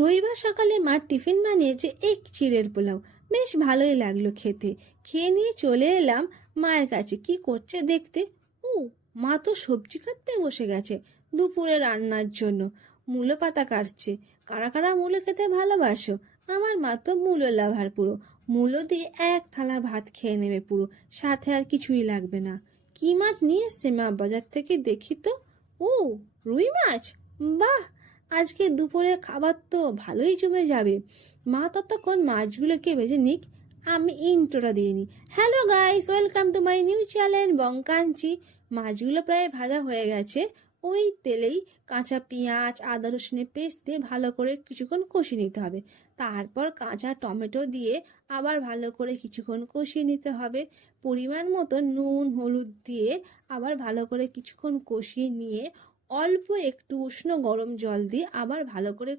রবিবার সকালে মা টিফিন বানিয়েছে এক চিড়ের পোলাও। বেশ ভালোই লাগলো খেতে। খেয়ে নিয়ে চলে এলাম মায়ের কাছে, কি করছে দেখতে। ও, মা তো সবজি কাটতে বসে গেছে দুপুরে রান্নার জন্য। মূলো পাতা কাটছে। কারা কারা মূলো খেতে ভালোবাসো? আমার মা তো মূলো লাভার পুরো। মূলো দিয়ে এক থালা ভাত খেয়ে নেবে পুরো, সাথে আর কিছুই লাগবে না। কি মাছ নিয়ে এসছে মা বাজার থেকে দেখি তো। ও, রুই মাছ! বাহ, আজকে দুপুরের খাবার তো ভালোই জমে যাবে। মা ততক্ষণ মাছগুলোকে ভেজে নিক, আমি ইন্ট্রোটা দিয়ে নিই। Hello guys, welcome to my new channel বঙ্কাঞ্চি। মাছগুলো প্রায় ভাজা হয়ে গেছে। ওই তেলেই কাঁচা পেঁয়াজ আদা রসুনের পেস্ট দিয়ে ভালো করে কিছুক্ষণ কষিয়ে নিতে হবে। তারপর কাঁচা টমেটো দিয়ে আবার ভালো করে কিছুক্ষণ কষিয়ে নিতে হবে। পরিমাণ মতো নুন হলুদ দিয়ে আবার ভালো করে কিছুক্ষণ কষিয়ে নিয়ে অল্প একটু উষ্ণ গরম জল দিয়ে আবার ভালো করে